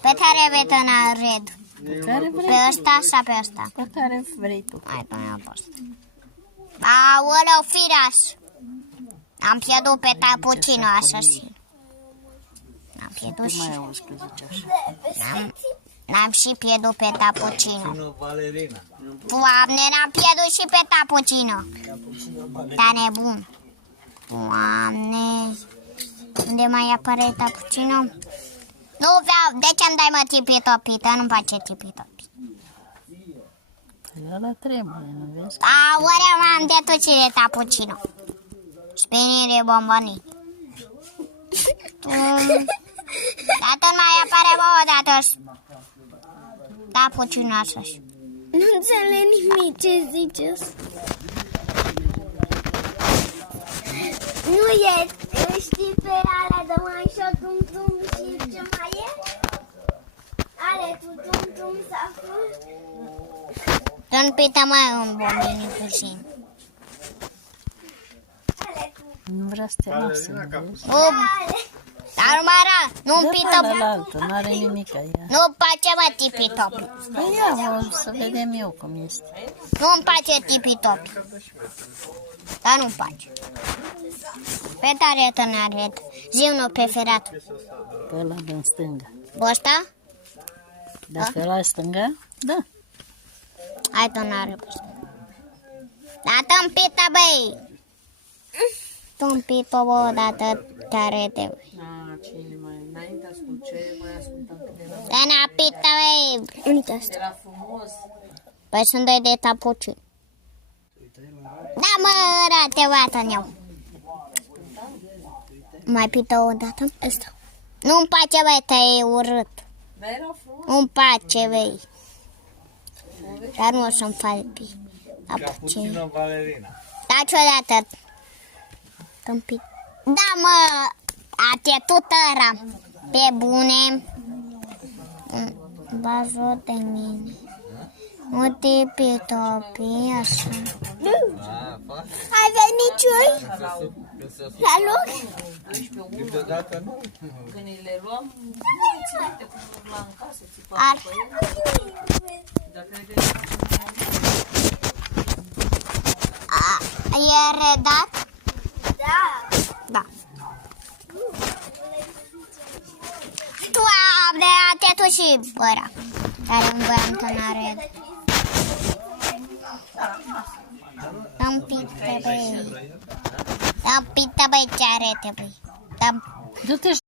Pe care vei tăna red? Pe ăsta sau pe ăsta? Pe care vrei tu. Hai, până la post. Aoleu, firaș! Am pierdut pe tapucino, asasin. N-am pierdut și... Mai auzi că zice așa. N-am și pierdut pe tapucino. Doamne, n-am pierdut și pe tapucino. Da, nebun. Doamne. Unde mai apare tapucino? Nu vreau. De ce îmi dai mă tipi-topi? Nu-mi place tipi-topi. Păi ăla trebuie, nu vezi? Aoleu, m-am detucit de tapucino. Spinire bombonii. Dată mai apare o dată. Tapucino așa. Nu înțeleg nimic ce ziceți. Nu e, știi pe alea de manșo, tum-tum și ce mai e? Ale tu tum-tum s-a fost? Don't pita mai un bombini puțin. Nu vrea să te lasă, nu vezi? Dar mara, nu-mi pită. Dă pe altă, n-are nimic ea. Nu-mi place, mă, tipi-topi. Păi ia, o să vedem eu cum este. Nu-mi place tipi-topi. Dar nu-mi place. Pe tare tănaret. Zi-unul preferat. Pe ăla din stânga. Ăsta? Dacă ăla stânga, da. Hai tănare. Da, tâmpită, băi. Tâmpită, bă, dată tarete, băi. Cine mai înainte ascult ce mai ascultam când era. Tănapită, băi. Uite asta. Era frumos. Păi sunt doi de tapucini. Da, mă, rate, vată-n eu. Mai pită o dată? Asta. Nu-mi place, băi, că e urât. Dar era frumos. Nu-mi place, băi. Dar nu o să-mi fac tapucini. Da, ciodată. Tâmpit. Da, mă, atetută pe bune. Bază de mine. Nu te pitopi, așa. Ai venit ciui? La loc? Câteodată nu. Când le luam, nu ți minte cum urla în casă, țipa Ar. după el. Dacă ai venit, E redat? Da. Da. Doamne, atetul și băra. Care un băiat întâlnare. Tâmpită, băi. Tâmpită, băi, ce arete, băi. Du-te